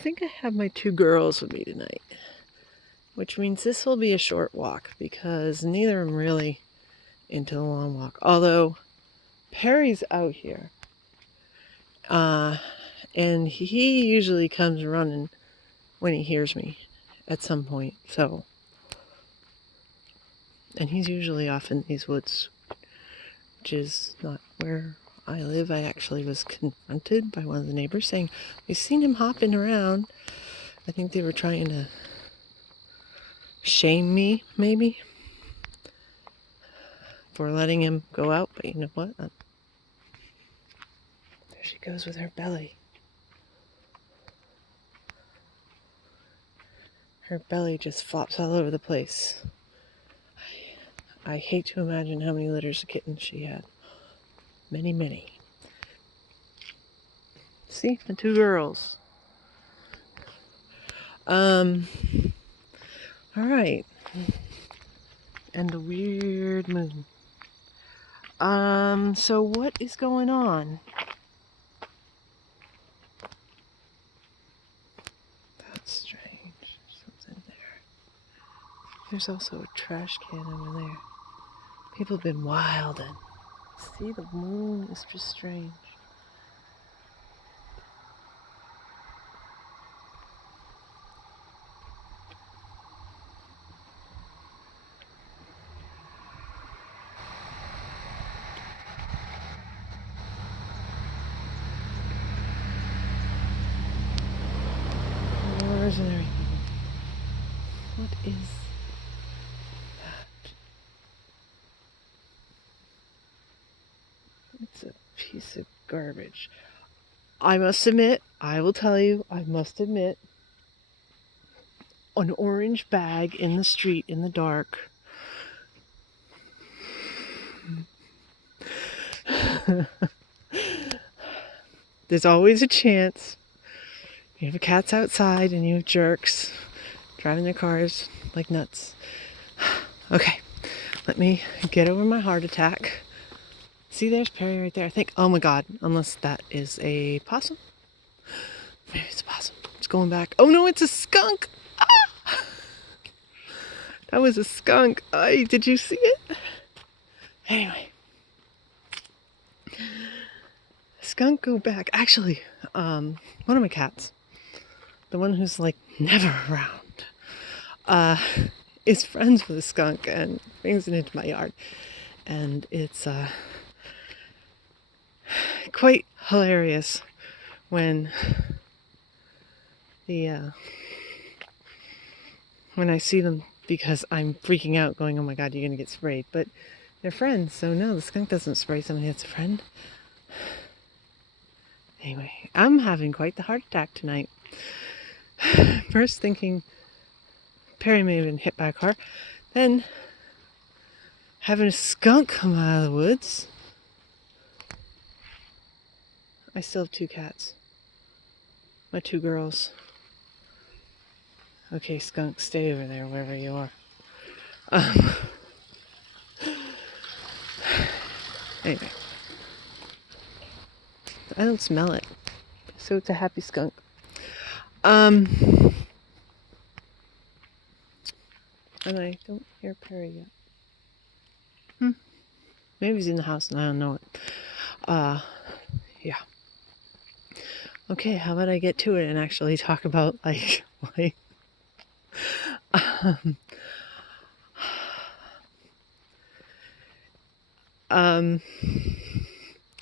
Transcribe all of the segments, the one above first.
think I have my two girls with me tonight, which means this will be a short walk because neither of them really into the long walk. Although Perry's out here, and he usually comes running when he hears me at some point. So, and he's usually off in these woods, which is not where I live. I actually was confronted by one of the neighbors saying, "We've seen him hopping around." I think they were trying to shame me, maybe, for letting him go out. But you know what? There she goes with her belly. Her belly just flops all over the place. I hate to imagine how many litters of kittens she had. Many, many. See, the two girls. All right. And the weird moon. So what is going on? That's strange. Something there. There's also a trash can over there. People have been wilding. See, the moon is just strange. Where's and everything? What is that? It's a piece of garbage. I must admit, I will tell you, I must admit, an orange bag in the street in the dark. There's always a chance. You have cats outside and you have jerks driving their cars like nuts. Okay, let me get over my heart attack. See, there's Perry right there. I think, oh my God, unless that is a possum. Maybe it's a possum. It's going back. Oh no, it's a skunk. Ah! That was a skunk. Did you see it? Anyway. Skunk go back. Actually, one of my cats, the one who's like never around, is friends with a skunk and brings it into my yard. And it's quite hilarious when when I see them, because I'm freaking out going, oh my God, you're gonna get sprayed. But they're friends, so no, the skunk doesn't spray somebody that's a friend. Anyway, I'm having quite the heart attack tonight. First thinking Perry may have been hit by a car, then having a skunk come out of the woods. I still have two cats. My two girls. Okay, skunk, stay over there wherever you are. Anyway. I don't smell it. So it's a happy skunk. And I don't hear Perry yet. Maybe he's in the house and I don't know it. Yeah. Okay, how about I get to it and actually talk about like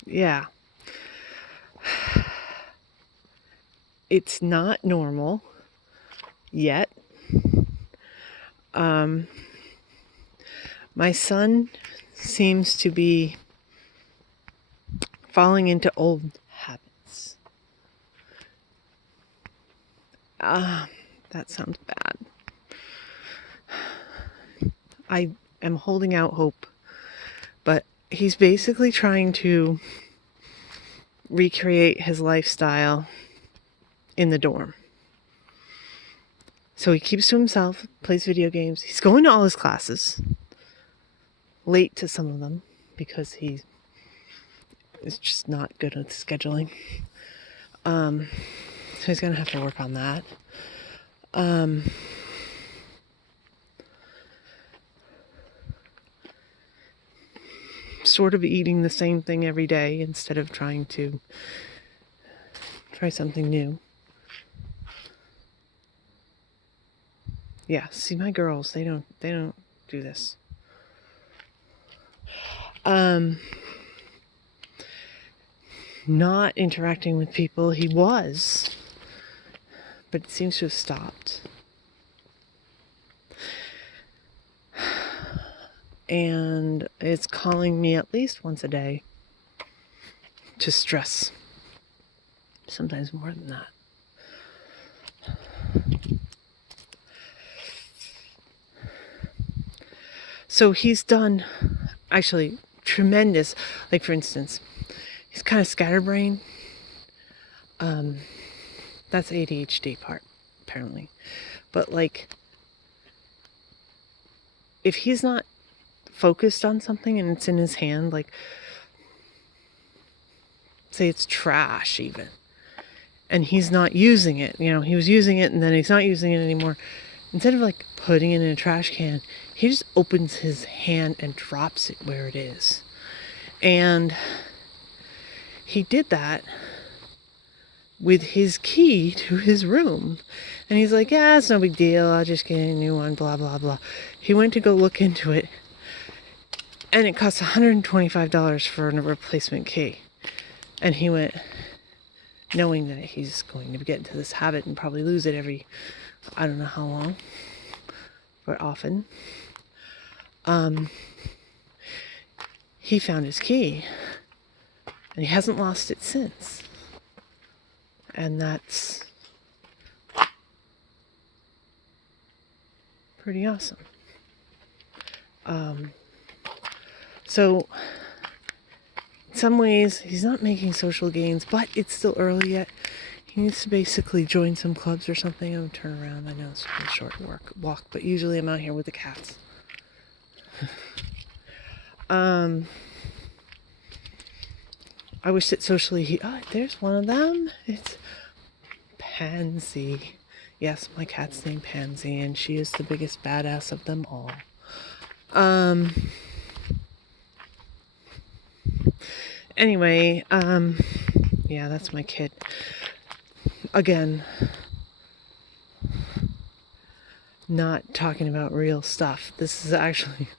yeah. It's not normal yet. My son seems to be falling into old habits. That sounds bad. I am holding out hope, but he's basically trying to recreate his lifestyle in the dorm. So he keeps to himself, plays video games. He's going to all his classes, late to some of them because he is just not good at scheduling. So So he's going to have to work on that. Sort of eating the same thing every day instead of trying to try something new. Yeah, see, my girls, they don't do this. Not interacting with people. He was, but it seems to have stopped. And it's calling me at least once a day to stress. Sometimes more than that. So he's done actually tremendous, like for instance, he's kind of scatterbrained. That's ADHD part, apparently. But like, if he's not focused on something and it's in his hand, like say it's trash even, and he's not using it, you know, he was using it and then he's not using it anymore, instead of like putting it in a trash can, he just opens his hand and drops it where it is. And he did that with his key to his room. And he's like, yeah, it's no big deal, I'll just get a new one, blah, blah, blah. He went to go look into it, and it costs $125 for a replacement key. And he went, knowing that he's going to get into this habit and probably lose it every, I don't know how long, but often. He found his key, and he hasn't lost it since. And that's pretty awesome. So in some ways, he's not making social gains, but it's still early yet. He needs to basically join some clubs or something. I'm gonna turn around. I know it's a short walk, but usually I'm out here with the cats. I wish that socially there's one of them. It's Pansy. Yes, my cat's named Pansy, and she is the biggest badass of them all. Anyway, yeah, that's my kid. Again, not talking about real stuff. This is actually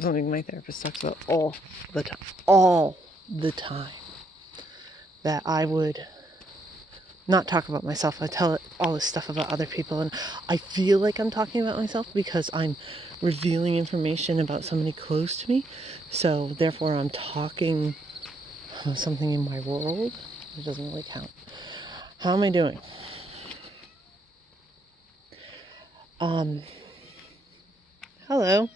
something my therapist talks about all the time. That I would not talk about myself. I tell all this stuff about other people, and I feel like I'm talking about myself because I'm revealing information about somebody close to me. So therefore I'm talking something in my world. It doesn't really count. How am I doing? Hello.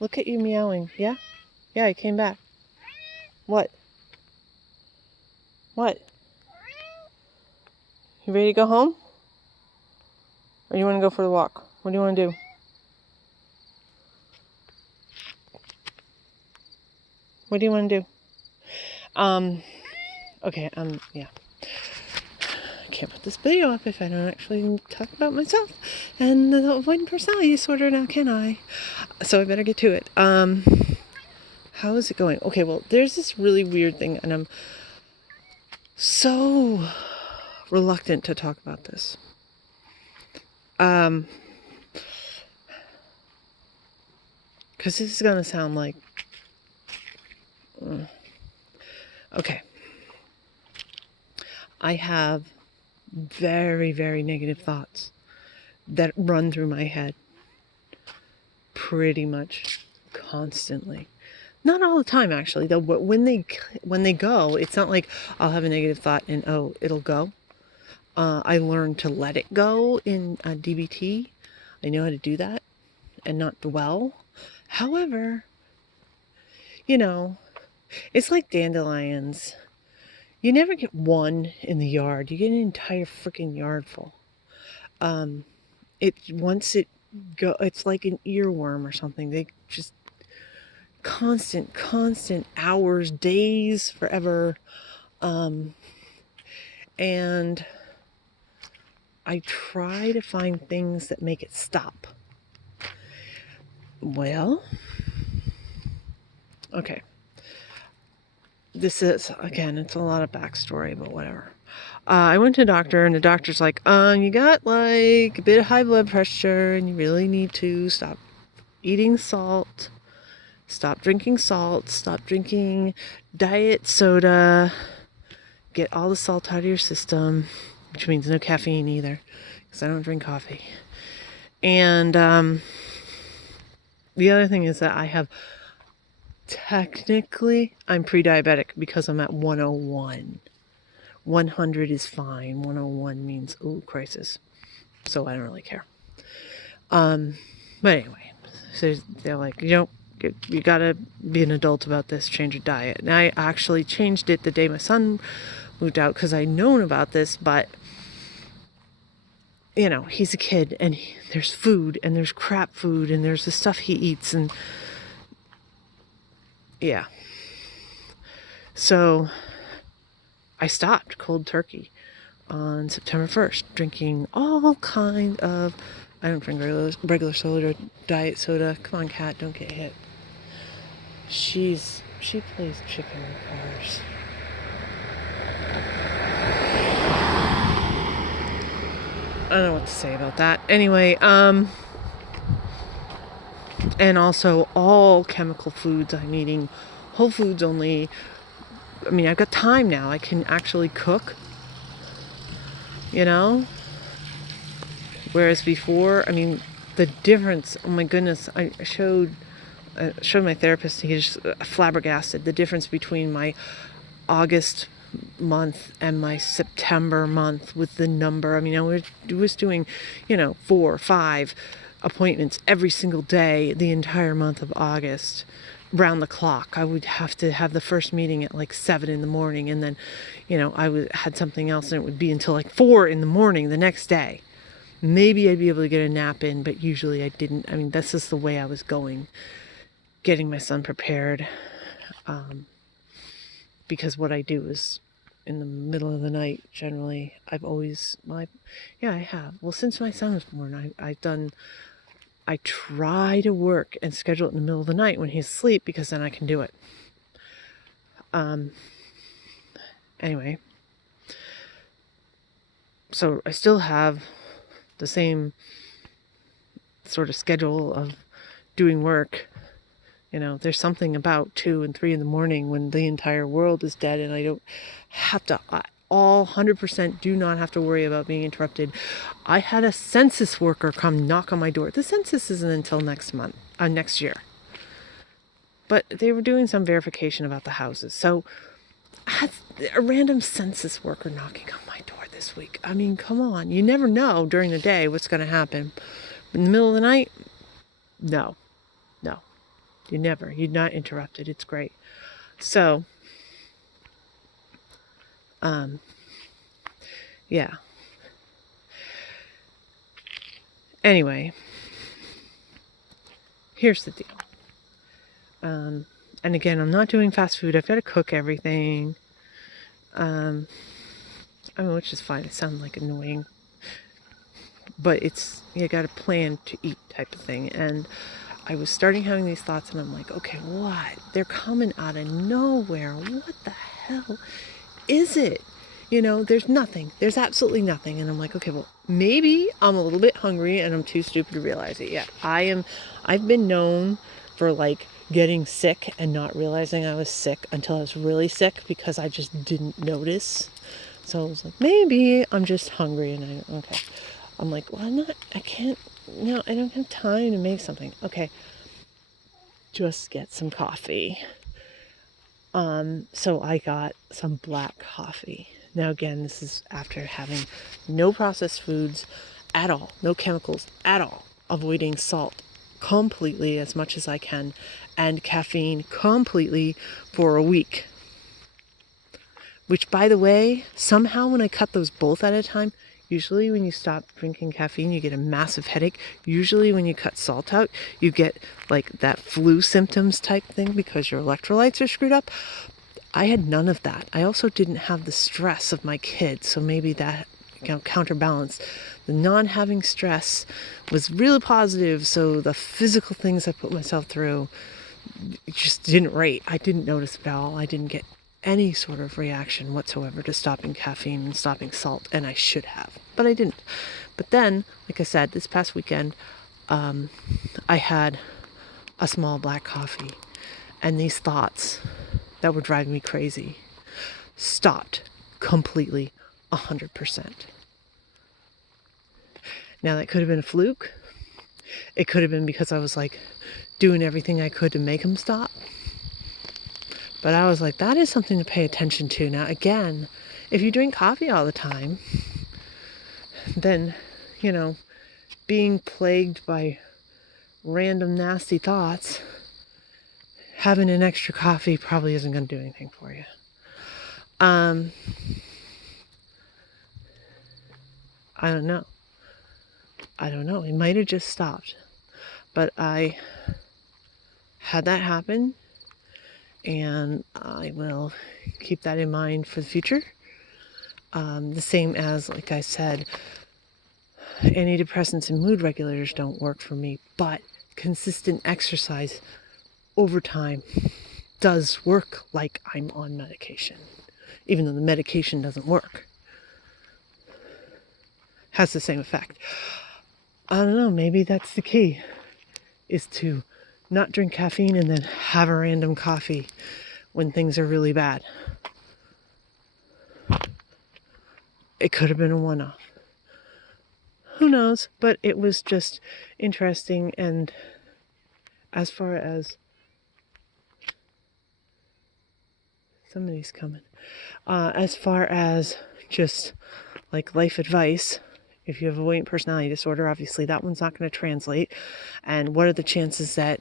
Look at you meowing. Yeah? Yeah, I came back. What? What? You ready to go home? Or you want to go for the walk? What do you want to do? What do you want to do? Okay, yeah. I can't put this video up if I don't actually talk about myself and the avoidant personality disorder now, can I? So I better get to it. How is it going? Okay, well, there's this really weird thing, and I'm so reluctant to talk about this. Because this is going to sound like... Okay. I have very, very negative thoughts that run through my head pretty much constantly. Not all the time, actually, though. But when they go, it's not like I'll have a negative thought and it'll go. I learned to let it go in DBT. I know how to do that and not dwell. However, you know, it's like dandelions. You never get one in the yard. You get an entire freaking yard full. It's like an earworm or something. They just constant hours, days, forever. And I try to find things that make it stop. Well, okay. This is, again, it's a lot of backstory, but whatever. I went to the doctor, and the doctor's like, you got like a bit of high blood pressure, and you really need to stop eating salt, stop drinking salt, stop drinking diet soda, get all the salt out of your system, which means no caffeine either, because I don't drink coffee. And the other thing is that I have, technically, I'm pre-diabetic because I'm at 101. 100 is fine. 101 means, ooh, crisis. So I don't really care. But anyway, so they're like, you gotta be an adult about this, change your diet. And I actually changed it the day my son moved out because I'd known about this, but you know, he's a kid, and there's food, and there's crap food, and there's the stuff he eats, and yeah. So I stopped cold turkey on September 1st, drinking all kind of, I don't drink regular soda, diet soda. Come on, cat, don't get hit. She plays chicken with cars. I don't know what to say about that. Anyway, and also all chemical foods. I'm eating whole foods only. I mean, I've got time now. I can actually cook, you know? Whereas before, I mean, the difference, oh my goodness, I showed my therapist, he's flabbergasted, the difference between my August month and my September month with the number. I mean, I was doing, 4 or 5 appointments every single day the entire month of August, round the clock. I would have to have the first meeting at like 7 in the morning, and then, I had something else, and it would be until like 4 in the morning the next day. Maybe I'd be able to get a nap in, but usually I didn't. I mean, this is the way I was going, getting my son prepared. Because what I do is in the middle of the night, generally. I have. Well, since my son was born, I try to work and schedule it in the middle of the night when he's asleep, because then I can do it. Anyway. So I still have the same sort of schedule of doing work. There's something about 2 and 3 in the morning when the entire world is dead, and I don't have to, all 100% do not have to worry about being interrupted. I had a census worker come knock on my door. The census isn't until next year. But they were doing some verification about the houses. So I had a random census worker knocking on my door this week. I mean, come on. You never know during the day what's going to happen. In the middle of the night, no. You're not interrupted. It's great. So, yeah. Anyway, here's the deal. And again, I'm not doing fast food. I've got to cook everything. Which is fine. It sounds like annoying, but you got to plan to eat type of thing. And I was starting having these thoughts, and I'm like, okay, what? They're coming out of nowhere. What the hell is it? There's nothing. There's absolutely nothing. And I'm like, okay, well, maybe I'm a little bit hungry and I'm too stupid to realize it yet. I've been known for like getting sick and not realizing I was sick until I was really sick, because I just didn't notice. So I was like, maybe I'm just hungry, and I'm like, well, I don't have time to make something. Okay, just get some coffee. So I got some black coffee. Now again, this is after having no processed foods at all, no chemicals at all, avoiding salt completely as much as I can, and caffeine completely for a week. Which, by the way, somehow when I cut those both at a time, usually when you stop drinking caffeine, you get a massive headache. Usually when you cut salt out, you get like that flu symptoms type thing because your electrolytes are screwed up. I had none of that. I also didn't have the stress of my kids, so maybe that counterbalanced. The non-having stress was really positive, so the physical things I put myself through just didn't rate. I didn't notice it at all. I didn't get any sort of reaction whatsoever to stopping caffeine and stopping salt, and I should have, but I didn't. But then, like I said, this past weekend, I had a small black coffee, and these thoughts that were driving me crazy stopped completely, 100%. Now, that could have been a fluke. It could have been because I was like doing everything I could to make them stop. But I was like, that is something to pay attention to. Now, again, if you drink coffee all the time, then, being plagued by random nasty thoughts, having an extra coffee probably isn't going to do anything for you. I don't know. It might have just stopped. But I had that happen, and I will keep that in mind for the future. The same as, like I said, antidepressants and mood regulators don't work for me, but consistent exercise over time does work like I'm on medication, even though the medication doesn't work. Has the same effect. I don't know, maybe that's the key, is to not drink caffeine and then have a random coffee when things are really bad. It could have been a one-off. Who knows? But it was just interesting. And as far as somebody's coming, as far as just like life advice, if you have avoidant personality disorder, obviously that one's not going to translate. And what are the chances that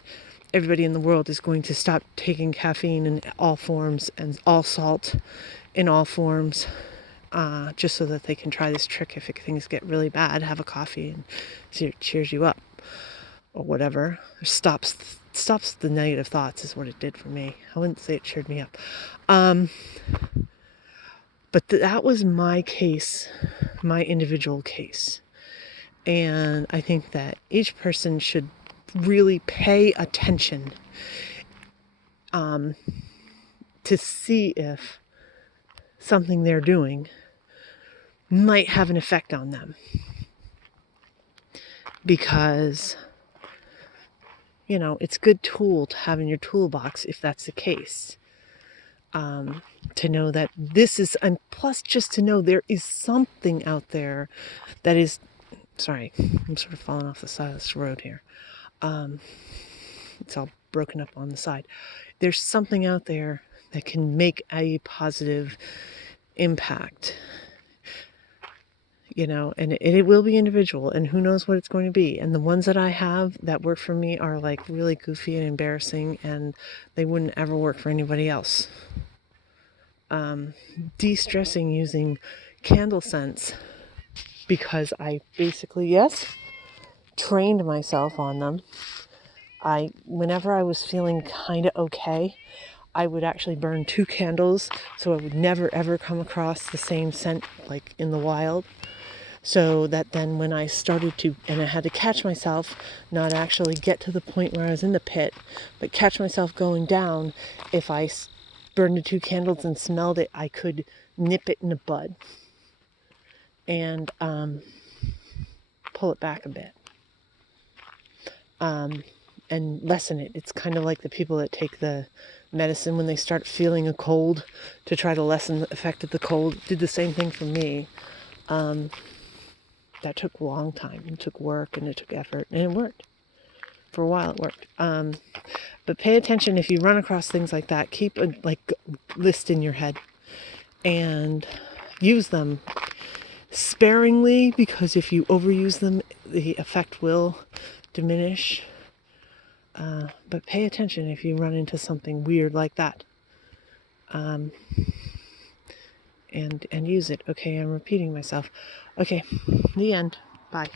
everybody in the world is going to stop taking caffeine in all forms and all salt in all forms, just so that they can try this trick if things get really bad, have a coffee and it cheers you up or whatever. Stops the negative thoughts is what it did for me. I wouldn't say it cheered me up. But that was my case, my individual case. And I think that each person should really pay attention to see if something they're doing might have an effect on them. Because, it's a good tool to have in your toolbox if that's the case. To know that this is, and plus just to know there is something out there that is, sorry, I'm sort of falling off the side of this road here. It's all broken up on the side. There's something out there that can make a positive impact, and it will be individual, and who knows what it's going to be. And the ones that I have that work for me are like really goofy and embarrassing, and they wouldn't ever work for anybody else. De-stressing using candle scents, because I basically, trained myself on them. Whenever I was feeling kind of okay, I would actually burn 2 candles, so I would never ever come across the same scent like in the wild. So that then when I started to, and I had to catch myself, not actually get to the point where I was in the pit, but catch myself going down, if I burned the 2 candles and smelled it, I could nip it in the bud and pull it back a bit. And lessen it. It's kind of like the people that take the medicine when they start feeling a cold to try to lessen the effect of the cold. It did the same thing for me. That took a long time. It took work and it took effort, and it worked. For a while it worked. But pay attention if you run across things like that. Keep a list in your head and use them sparingly, because if you overuse them, the effect will diminish. But pay attention if you run into something weird like that. And use it. Okay, I'm repeating myself. Okay, the end. Bye.